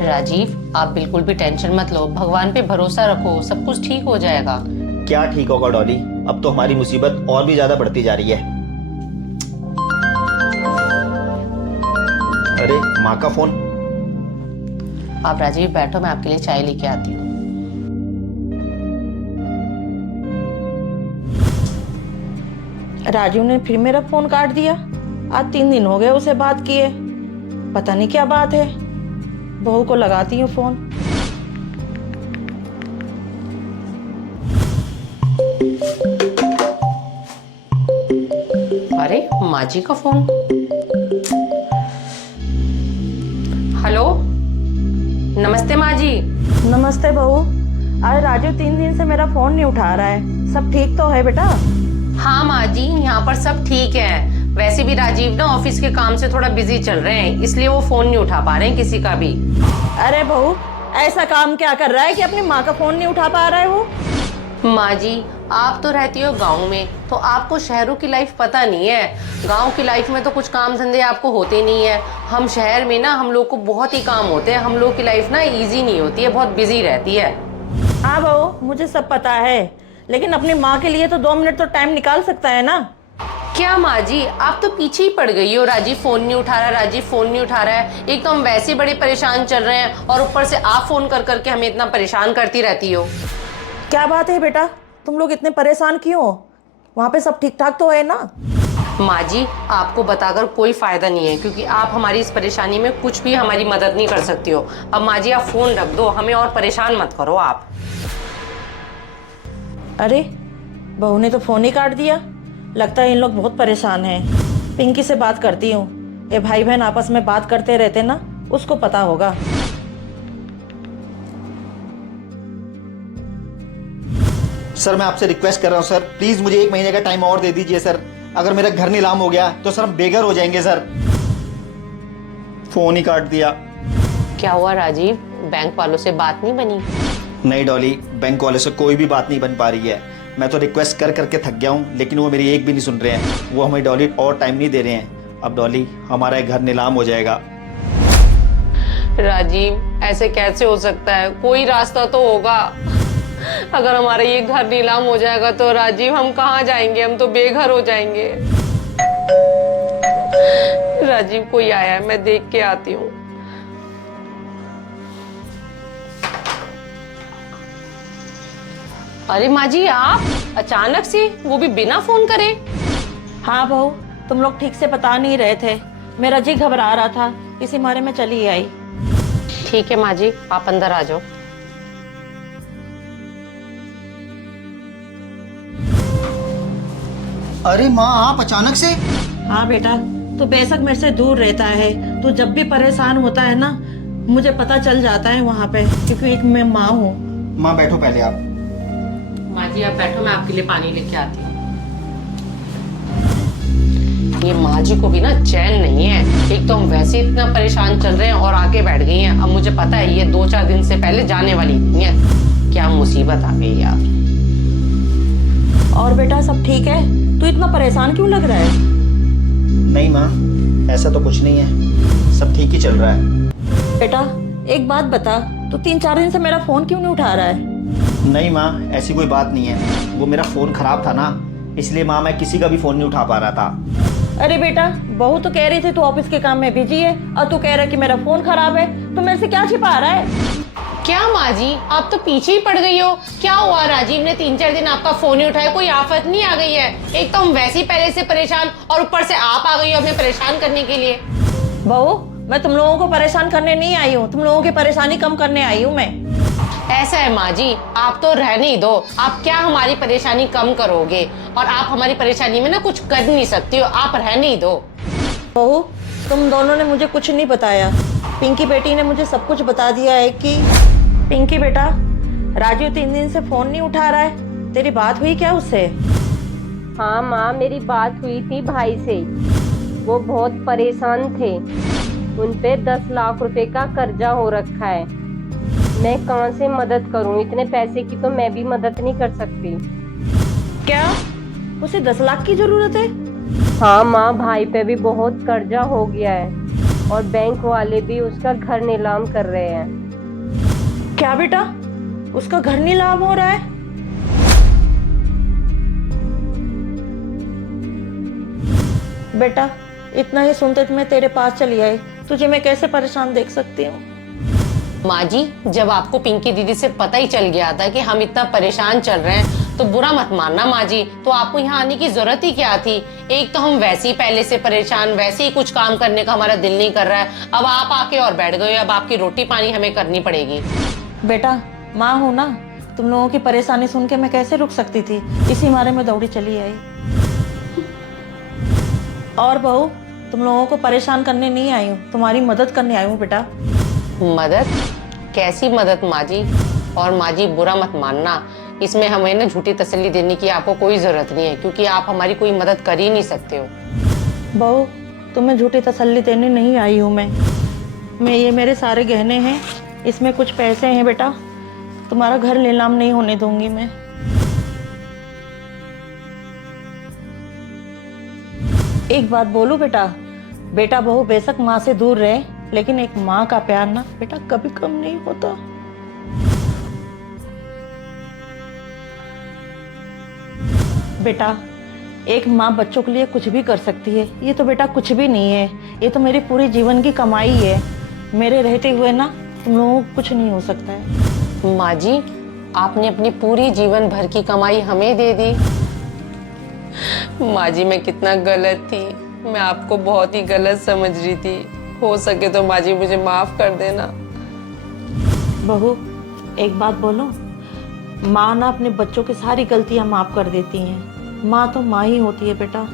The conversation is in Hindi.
राजीव, आप बिल्कुल भी टेंशन मत लो, भगवान पे भरोसा रखो, सब कुछ ठीक हो जाएगा। क्या ठीक होगा डॉली, अब तो हमारी मुसीबत और भी ज्यादा बढ़ती जा रही है। अरे माँ का फोन। आप राजीव बैठो, मैं आपके लिए चाय लेके आती हूँ। राजू ने फिर मेरा फोन काट दिया। आज 3 दिन हो गए उसे बात किए, पता नहीं क्या बात है। बहू को लगाती हूँ फोन। अरे माँ जी का फोन। हेलो, नमस्ते माँ जी। नमस्ते बहू। आज राजू 3 दिन से मेरा फोन नहीं उठा रहा है, सब ठीक तो है बेटा? हाँ माँ जी, यहाँ पर सब ठीक है। वैसे भी राजीव ना ऑफिस के काम से थोड़ा बिजी चल रहे हैं, इसलिए वो फोन नहीं उठा पा रहे हैं किसी का भी। अरे बहू, ऐसा काम क्या कर रहा है कि अपनी माँ का फोन नहीं उठा पा रहा है वो? माँ जी, आप तो रहती हो गांव में, तो आपको शहरों की लाइफ पता नहीं है। गांव की लाइफ में तो कुछ काम धंधे आपको होते नहीं है। हम शहर में ना, हम लोग को बहुत ही काम होते हैं। हम लोग की लाइफ ना इजी नहीं होती है, बहुत बिजी रहती है। हाँ बहू, मुझे सब पता है, लेकिन अपनी माँ के लिए तो 2 मिनट तो टाइम निकाल सकता है ना? क्या माँ जी, आप तो पीछे ही पड़ गई हो। राजीव फोन नहीं उठा रहा, राजीव फोन नहीं उठा रहा है। एक तो हम वैसे बड़े परेशान चल रहे हैं, और ऊपर से आप फोन कर करके हमें इतना परेशान करती रहती हो। क्या बात है बेटा, तुम लोग इतने परेशान क्यों हो? वहाँ पे सब ठीक ठाक तो है ना? माँ जी, आपको बताकर कोई फायदा नहीं है, क्योंकि आप हमारी इस परेशानी में कुछ भी हमारी मदद नहीं कर सकती हो। अब माँ जी, आप फोन रख दो, हमें और परेशान मत करो आप। अरे बहू ने तो फोन ही काट दिया। लगता है इन लोग बहुत परेशान हैं। पिंकी से बात करती हूँ। ये भाई बहन आपस में बात करते रहते ना, उसको पता होगा। सर मैं आपसे रिक्वेस्ट कर रहा हूँ सर, प्लीज मुझे 1 महीने का टाइम और दे दीजिए सर। अगर मेरा घर नीलाम हो गया तो सर हम बेघर हो जाएंगे सर। फोन ही काट दिया। क्या हुआ राजीव, बैंक वालों से बात नहीं बनी? नहीं डॉली, बैंक वाले से कोई भी बात नहीं बन पा रही है। मैं तो रिक्वेस्ट कर करके थक गया हूँ, लेकिन वो मेरी एक भी नहीं सुन रहे हैं। वो हमें डॉली और टाइम नहीं दे रहे हैं। अब डॉली, हमारा घर नीलाम हो जाएगा। राजीव, ऐसे कैसे हो सकता है? कोई रास्ता तो होगा। अगर हमारा ये घर नीलाम हो जाएगा तो राजीव हम कहाँ जाएंगे? हम तो बेघर हो जाएंगे। राजीव, कोई आया है, मैं देख के आती हूँ। अरे माँ जी, आप अचानक से, वो भी बिना फोन करे? हाँ बहू, तुम लोग ठीक से बता नहीं रहे थे, मेरा जी घबरा रहा था, इसी मारे में चली आई। ठीक है माँ जी, आप अंदर आ जाओ। अरे माँ, आप अचानक से? हाँ बेटा, तू बेशक मेरे से दूर रहता है, तू जब भी परेशान होता है ना, मुझे पता चल जाता है वहाँ पे, क्योंकि एक मैं माँ हूँ। माँ बैठो पहले आप। माँ जी आप बैठो, मैं आपके लिए पानी लेके आती हूँ। ये माँ जी को भी ना चैन नहीं है। एक तो हम वैसे इतना परेशान चल रहे हैं और आके बैठ गई हैं। अब मुझे पता है ये 2-4 दिन से पहले जाने वाली थी है। क्या मुसीबत आ गई यार। और बेटा सब ठीक है? तू इतना परेशान क्यों लग रहा है? नहीं माँ, ऐसा तो कुछ नहीं है, सब ठीक ही चल रहा है। बेटा एक बात बता, तू 3-4 दिन से मेरा फोन क्यों नहीं उठा रहा है? नहीं माँ, ऐसी कोई बात नहीं है। वो मेरा फोन खराब था ना, इसलिए माँ मैं किसी का भी फोन नहीं उठा पा रहा था। अरे बेटा, बहू तो कह रही थी तू ऑफिस के काम में बिजी है, और तू कह रहा है कि मेरा फोन खराब है। तो मेरे से क्या छिपा रहा है? क्या माँ जी, आप तो पीछे ही पड़ गई हो। क्या हुआ? राजीव ने 3-4 दिन आपका फोन नहीं उठाया, कोई आफत नहीं आ गई है? एक तो हम वैसे ही पहले से परेशान, और ऊपर से आप आ गई हो हमें परेशान करने के लिए। बहू, मैं तुम लोगों को परेशान करने नहीं आई हूँ, तुम लोगों की परेशानी कम करने आई हूँ मैं। ऐसा है माँ जी, आप तो रहने ही दो। आप क्या हमारी परेशानी कम करोगे? और आप हमारी परेशानी में ना कुछ कर नहीं सकती हो, आप रहने ही दो। बहू, तुम दोनों ने मुझे कुछ नहीं बताया। पिंकी बेटी ने मुझे सब कुछ बता दिया है कि पिंकी बेटा, राजू 3 दिन से फोन नहीं उठा रहा है, तेरी बात हुई क्या उससे? हाँ माँ, मेरी बात हुई थी भाई से। वो बहुत परेशान थे, उन पे 10 लाख रुपए का कर्जा हो रखा है। मैं कहाँ से मदद करूँ? इतने पैसे की तो मैं भी मदद नहीं कर सकती। क्या उसे 10 लाख की जरूरत है? हाँ माँ, भाई पे भी बहुत कर्जा हो गया है। और बैंक वाले भी उसका घर नीलाम कर रहे हैं। क्या बेटा, उसका घर नीलाम हो रहा है? बेटा, इतना ही सुनते तो मैं तेरे पास चली आई। तुझे मैं कैसे परेशान देख सकती हूँ? माँ जी, जब आपको पिंकी दीदी से पता ही चल गया था कि हम इतना परेशान चल रहे हैं तो बुरा मत मानना माँ जी। तो आपको यहाँ आने की जरूरत ही क्या थी? एक तो हम वैसे ही पहले से परेशान, वैसे ही कुछ काम करने का हमारा दिल नहीं कर रहा है, अब आप आके और बैठ गए। अब आपकी रोटी पानी हमें करनी पड़ेगी। बेटा, माँ हूँ ना, तुम लोगों की परेशानी सुन के मैं कैसे रुक सकती थी? इसी मारे में दौड़ी चली आई। और बहू, तुम लोगों को परेशान करने नहीं आई हूँ, तुम्हारी मदद करने आई हूँ बेटा। मदद? कैसी मदद माँ जी? और माँ जी बुरा मत मानना, इसमें हमें ना झूठी तसल्ली देने की आपको कोई जरूरत नहीं है, क्योंकि आप हमारी कोई मदद कर ही नहीं सकते हो। बहू, तुम्हें झूठी तसल्ली देने नहीं आई हूँ मैं ये मेरे सारे गहने हैं, इसमें कुछ पैसे हैं बेटा, तुम्हारा घर नीलाम नहीं होने दूंगी मैं। एक बात बोलूं बेटा, बेटा बहू बेशक माँ से दूर रहे, लेकिन एक माँ का प्यार ना बेटा कभी कम नहीं होता। बेटा, एक माँ बच्चों के लिए कुछ भी कर सकती है, ये तो बेटा कुछ भी नहीं है, ये तो मेरे पूरे जीवन की कमाई है। मेरे रहते हुए ना तुम लोगों को कुछ नहीं हो सकता है। माँ जी, आपने अपनी पूरी जीवन भर की कमाई हमें दे दी। माँ जी, मैं कितना गलत थी, मैं आपको बहुत ही गलत समझ रही थी। हो सके तो माँ जी मुझे माफ कर देना। बहू, एक बात बोलो, माँ ना अपने बच्चों की सारी गलतियां माफ कर देती हैं। माँ तो माँ ही होती है बेटा।